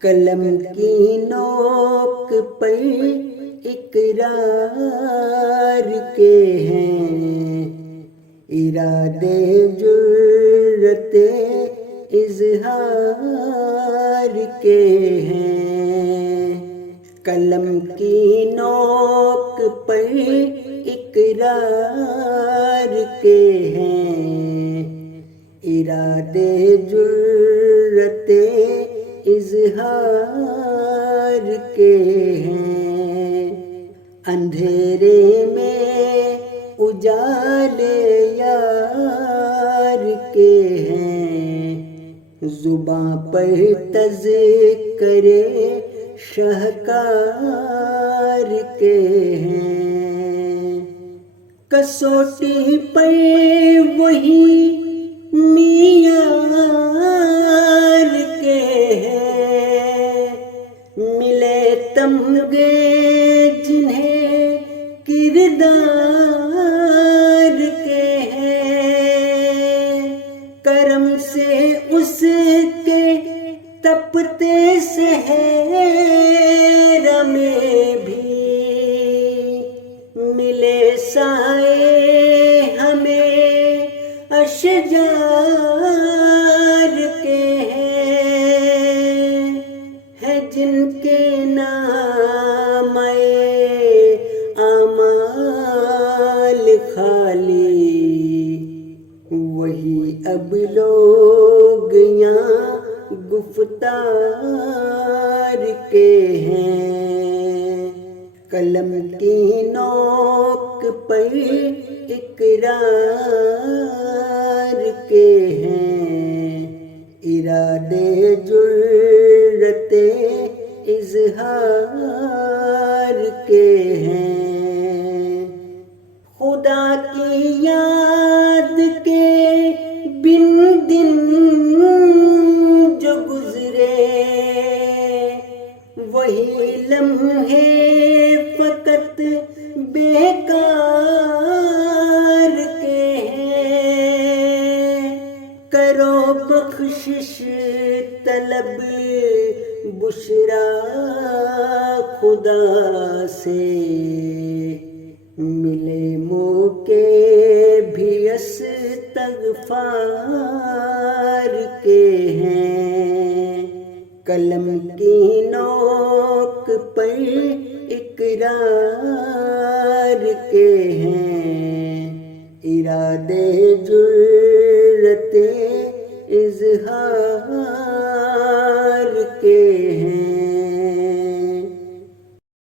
قلم کی نوک پر اقرار کے ہیں، ارادے جرت اظہار کے ہیں۔ قلم کی نوک پر اقرار کے ہیں، ارادے جرت اظہار کے ہیں۔ اندھیرے میں اجالے یار کے ہیں، زباں پر تذکرے شہکار کے ہیں۔ کسوٹی پر وہی معیار کے ہیں، ملے تمغے جنہیں کردار کے ہیں۔ کرم سے اس کے تپتے صحرا میں بھی ملے سائے ہمیں اشجار کے ہیں۔ ہے جن کے نام اعمال خالی، وہی اب لوگ یہاں گفتار کے ہیں۔ قلم کی نوک پر اقرار کے ہیں، ارادے جرت اظہار کے ہیں۔ خدا کی یاد کے بن دن جو گزرے، وہی لمحے فقط بیکار کے ہیں۔ کرو بخشش طلب بشرا خدا سے، ملے موقع بھی استغفار کے ہیں۔ قلم کی نوک پر اقرار کے ہیں، ارادے جرت اظہار